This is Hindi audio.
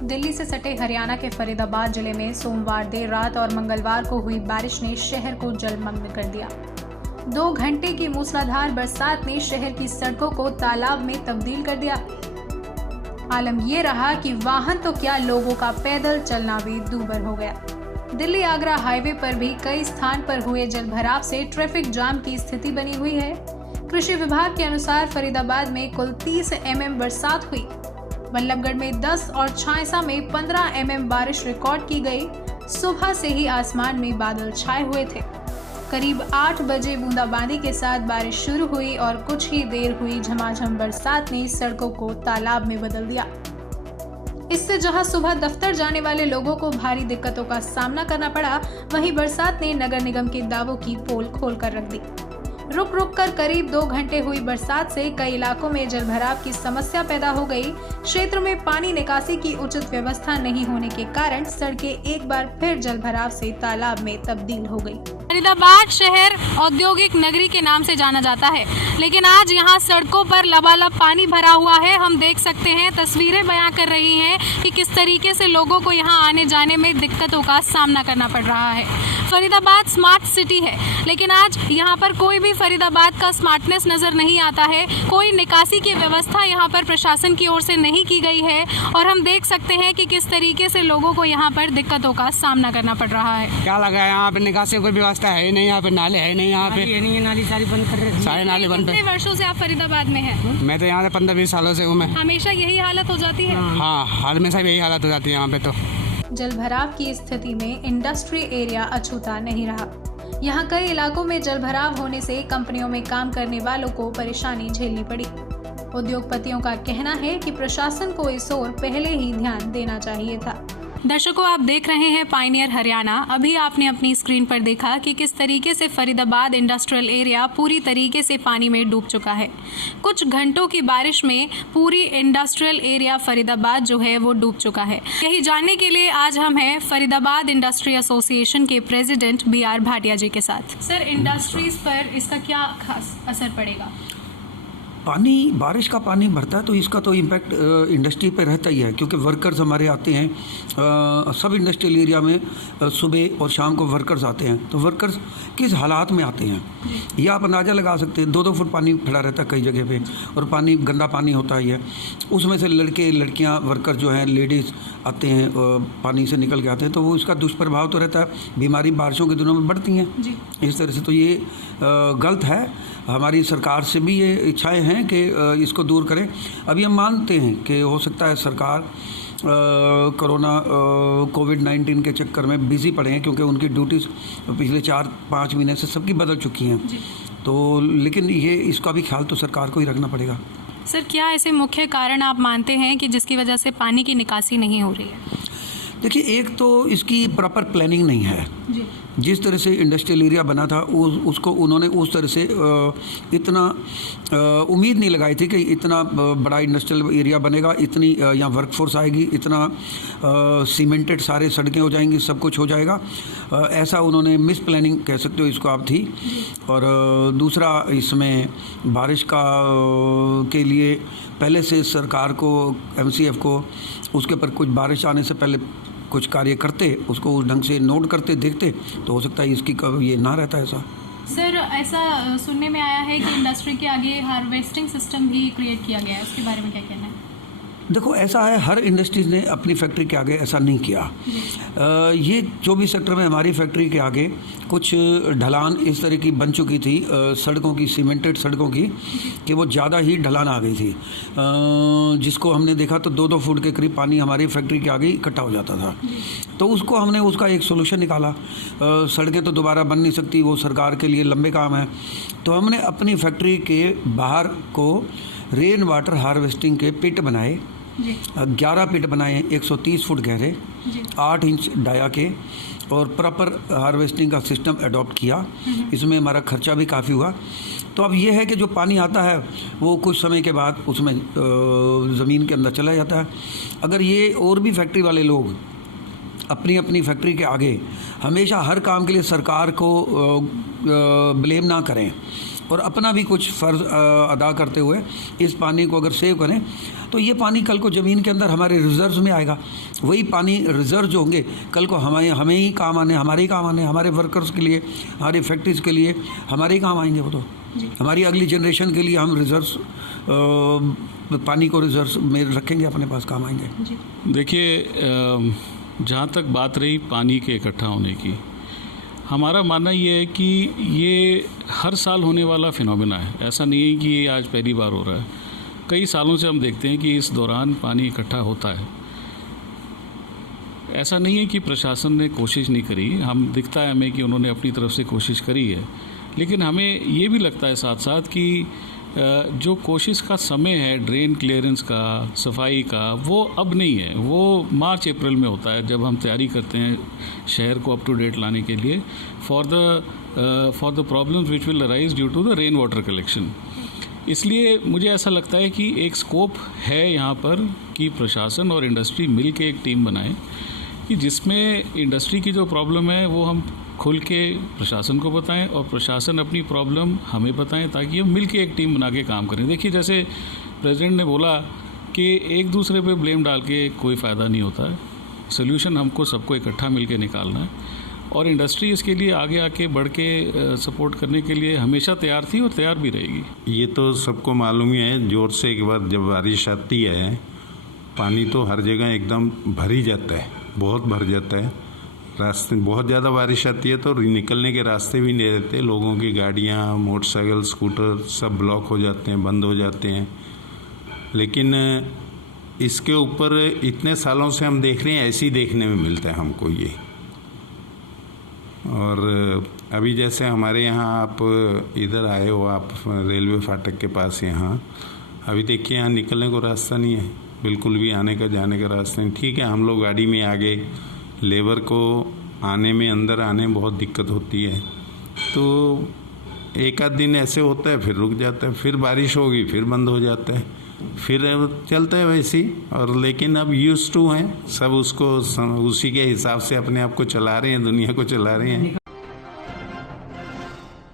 दिल्ली से सटे हरियाणा के फरीदाबाद जिले में सोमवार देर रात और मंगलवार को हुई बारिश ने शहर को जलमग्न कर दिया। 2 घंटे की मूसलाधार बरसात ने शहर की सड़कों को तालाब में तब्दील कर दिया। आलम ये रहा कि वाहन तो क्या, लोगों का पैदल चलना भी दूभर हो गया। दिल्ली आगरा हाईवे पर भी कई स्थान पर हुए जलभराव से ट्रैफिक जाम की स्थिति बनी हुई है। कृषि विभाग के अनुसार फरीदाबाद में कुल 30 mm बरसात हुई। बल्लभगढ़ में 10 और छायसा में 15 mm बारिश रिकॉर्ड की गई। सुबह से ही आसमान में बादल छाए हुए थे। करीब 8 बजे बूंदाबांदी के साथ बारिश शुरू हुई और कुछ ही देर हुई झमाझम बरसात ने सड़कों को तालाब में बदल दिया। इससे जहां सुबह दफ्तर जाने वाले लोगों को भारी दिक्कतों का सामना करना पड़ा, वहीं बरसात ने नगर निगम के दावों की पोल खोल कर रख दी। रुक रुक कर करीब 2 घंटे हुई बरसात से कई इलाकों में जलभराव की समस्या पैदा हो गई। क्षेत्र में पानी निकासी की उचित व्यवस्था नहीं होने के कारण सड़कें एक बार फिर जलभराव से तालाब में तब्दील हो गई। फरीदाबाद शहर औद्योगिक नगरी के नाम से जाना जाता है, लेकिन आज यहाँ सड़कों पर लबालब पानी भरा हुआ है। हम देख सकते हैं, तस्वीरें बयां कर रही हैं कि किस तरीके से लोगों को यहाँ आने जाने में दिक्कतों का सामना करना पड़ रहा है। फरीदाबाद स्मार्ट सिटी है, लेकिन आज यहाँ पर कोई भी फरीदाबाद का स्मार्टनेस नजर नहीं आता है। कोई निकासी की व्यवस्था यहाँ पर प्रशासन की ओर से नहीं की गई है और हम देख सकते हैं कि किस तरीके से लोगों को यहाँ पर दिक्कतों का सामना करना पड़ रहा है। क्या लगा है यहाँ पे निकासी कोई व्यवस्था है नहीं, यहाँ पे नाले है नहीं, यहाँ पे नाली सारी बंद कर रहे हैं। सारे नाले बंद। कितने वर्षों से आप फरीदाबाद में हैं? मैं तो यहाँ से 15-20 सालों से हूँ। मैं हमेशा यही हालत हो जाती है? हाँ, हाल में सब यही हालत हो जाती है यहाँ पे। तो जलभराव की स्थिति में इंडस्ट्री एरिया अछूता नहीं रहा। यहाँ कई इलाकों में जलभराव होने से कंपनियों में काम करने वालों को परेशानी झेलनी पड़ी। उद्योगपतियों का कहना है कि प्रशासन को इस ओर पहले ही ध्यान देना चाहिए था। दर्शकों, आप देख रहे हैं पायनियर हरियाणा। अभी आपने अपनी स्क्रीन पर देखा कि किस तरीके से फरीदाबाद इंडस्ट्रियल एरिया पूरी तरीके से पानी में डूब चुका है। कुछ घंटों की बारिश में पूरी इंडस्ट्रियल एरिया फरीदाबाद जो है वो डूब चुका है। यही जानने के लिए आज हम हैं फरीदाबाद इंडस्ट्री एसोसिएशन के प्रेसिडेंट BR भाटिया जी के साथ। सर, इंडस्ट्रीज पर इसका क्या खास असर पड़ेगा? पानी, बारिश का पानी भरता है तो इसका तो इम्पैक्ट इंडस्ट्री पे रहता ही है, क्योंकि वर्कर्स हमारे आते हैं। सब इंडस्ट्रियल एरिया में सुबह और शाम को वर्कर्स आते हैं, तो वर्कर्स किस हालात में आते हैं ये आप अंदाज़ा लगा सकते हैं। 2-2 फुट पानी खड़ा रहता है कई जगह पे, और पानी गंदा पानी होता ही है। उसमें से लड़के लड़कियाँ वर्कर जो हैं, लेडीज़ आते हैं, पानी से निकल के आते हैं, तो वो इसका दुष्प्रभाव तो रहता है। बीमारी बारिशों के दिनों में बढ़ती हैं इस तरह से, तो ये गलत है। हमारी सरकार से भी ये इच्छाएं हैं कि इसको दूर करें। अभी हम मानते हैं कि हो सकता है सरकार कोरोना कोविड-19 के चक्कर में बिज़ी पड़े हैं, क्योंकि उनकी ड्यूटीज़ पिछले 4-5 महीने से सबकी बदल चुकी हैं। तो लेकिन ये इसका भी ख्याल तो सरकार को ही रखना पड़ेगा। सर, क्या ऐसे मुख्य कारण आप मानते हैं कि जिसकी वजह से पानी की निकासी नहीं हो रही है? देखिए, एक तो इसकी प्रॉपर प्लानिंग नहीं है। जिस तरह से इंडस्ट्रियल एरिया बना था उसको उन्होंने उस तरह से इतना उम्मीद नहीं लगाई थी कि इतना बड़ा इंडस्ट्रियल एरिया बनेगा, इतनी यहाँ वर्कफोर्स आएगी, इतना सीमेंटेड सारे सड़कें हो जाएंगी, सब कुछ हो जाएगा। ऐसा उन्होंने मिस प्लानिंग कह सकते हो इसको आप थी। और दूसरा, इसमें बारिश के लिए पहले से सरकार को, MCF को उसके ऊपर कुछ बारिश आने से पहले कुछ कार्य करते, उसको उस ढंग से नोट करते, देखते, तो हो सकता है इसकी ये ना रहता ऐसा। सर, ऐसा सुनने में आया है कि इंडस्ट्री के आगे हार्वेस्टिंग सिस्टम भी क्रिएट किया गया है, उसके बारे में क्या कहना है? देखो, ऐसा है, हर इंडस्ट्रीज़ ने अपनी फैक्ट्री के आगे ऐसा नहीं किया। ये जो भी सेक्टर में हमारी फैक्ट्री के आगे कुछ ढलान इस तरह की बन चुकी थी, सड़कों की, सीमेंटेड सड़कों की, कि वो ज़्यादा ही ढलान आ गई थी, जिसको हमने देखा तो 2-2 फुट के करीब पानी हमारी फैक्ट्री के आगे इकट्ठा हो जाता था। तो हमने उसका एक सोल्यूशन निकाला। सड़कें तो दोबारा बन नहीं सकती, वो सरकार के लिए लंबे काम है। तो हमने अपनी फैक्ट्री के बाहर को रेन वाटर हार्वेस्टिंग के पिट बनाए। 11 पिट बनाए, 130 फुट गहरे, 8 इंच डाया के, और प्रॉपर हार्वेस्टिंग का सिस्टम अडॉप्ट किया। इसमें हमारा खर्चा भी काफ़ी हुआ। तो अब ये है कि जो पानी आता है वो कुछ समय के बाद उसमें ज़मीन के अंदर चला जाता है। अगर ये और भी फैक्ट्री वाले लोग अपनी अपनी फैक्ट्री के आगे हमेशा हर काम के लिए सरकार को ब्लेम ना करें और अपना भी कुछ फ़र्ज़ अदा करते हुए इस पानी को अगर सेव करें, तो ये पानी कल को ज़मीन के अंदर हमारे रिजर्व्स में आएगा वही पानी रिजर्व जो होंगे कल को हमें ही काम आने, हमारे ही काम आने, हमारे वर्कर्स के लिए, हमारी फैक्ट्रीज़ के लिए हमारे ही काम आएंगे। वो तो हमारी अगली जनरेशन के लिए हम रिजर्व्स पानी को रिजर्व में रखेंगे, अपने पास काम आएंगे। देखिए, जहाँ तक बात रही पानी के इकट्ठा होने की, हमारा मानना ये है कि ये हर साल होने वाला फिनोमेना है। ऐसा नहीं है कि ये आज पहली बार हो रहा है। कई सालों से हम देखते हैं कि इस दौरान पानी इकट्ठा होता है। ऐसा नहीं है कि प्रशासन ने कोशिश नहीं करी, दिखता है हमें कि उन्होंने अपनी तरफ से कोशिश करी है, लेकिन हमें ये भी लगता है साथ साथ कि जो कोशिश का समय है ड्रेन क्लियरेंस का, सफाई का, वो अब नहीं है। वो मार्च अप्रैल में होता है जब हम तैयारी करते हैं शहर को अप टू डेट लाने के लिए for the problems which will arise due to the rain water collection. इसलिए मुझे ऐसा लगता है कि एक स्कोप है यहाँ पर कि प्रशासन और इंडस्ट्री मिल के एक टीम बनाए कि जिसमें इंडस्ट्री की जो प्रॉब्लम है वो हम खुल के प्रशासन को बताएं और प्रशासन अपनी प्रॉब्लम हमें बताएं, ताकि हम मिल के एक टीम बना के काम करें। देखिए, जैसे प्रेसिडेंट ने बोला कि एक दूसरे पे ब्लेम डाल के कोई फ़ायदा नहीं होता है। सोल्यूशन हमको सबको इकट्ठा मिल के निकालना है, और इंडस्ट्री इसके लिए आगे आके बढ़ के सपोर्ट करने के लिए हमेशा तैयार थी और तैयार भी रहेगी। ये तो सबको मालूम ही है, जोर से एक बार जब बारिश आती है पानी तो हर जगह एकदम भर ही जाता है, बहुत भर जाता है। रास्ते बहुत ज़्यादा बारिश आती है तो निकलने के रास्ते भी नहीं रहते, लोगों की गाड़ियाँ, मोटरसाइकिल, स्कूटर सब ब्लॉक हो जाते हैं, बंद हो जाते हैं। लेकिन इसके ऊपर इतने सालों से हम देख रहे हैं, ऐसे ही देखने में मिलता है हमको ये। और अभी जैसे हमारे यहाँ आप इधर आए हो, आप रेलवे फाटक के पास यहाँ, अभी देखिए यहाँ निकलने को रास्ता नहीं है, बिल्कुल भी आने का जाने का रास्ता नहीं। ठीक है, हम लोग गाड़ी में आ गए, लेबर को आने में, अंदर आने में बहुत दिक्कत होती है, तो एक आध दिन ऐसे होता है, फिर रुक जाता है, फिर बारिश होगी, फिर बंद हो जाता है, फिर चलता है वैसे ही। और लेकिन अब यूज्ड टू हैं सब, उसको उसी के हिसाब से अपने आप को चला रहे हैं, दुनिया को चला रहे हैं।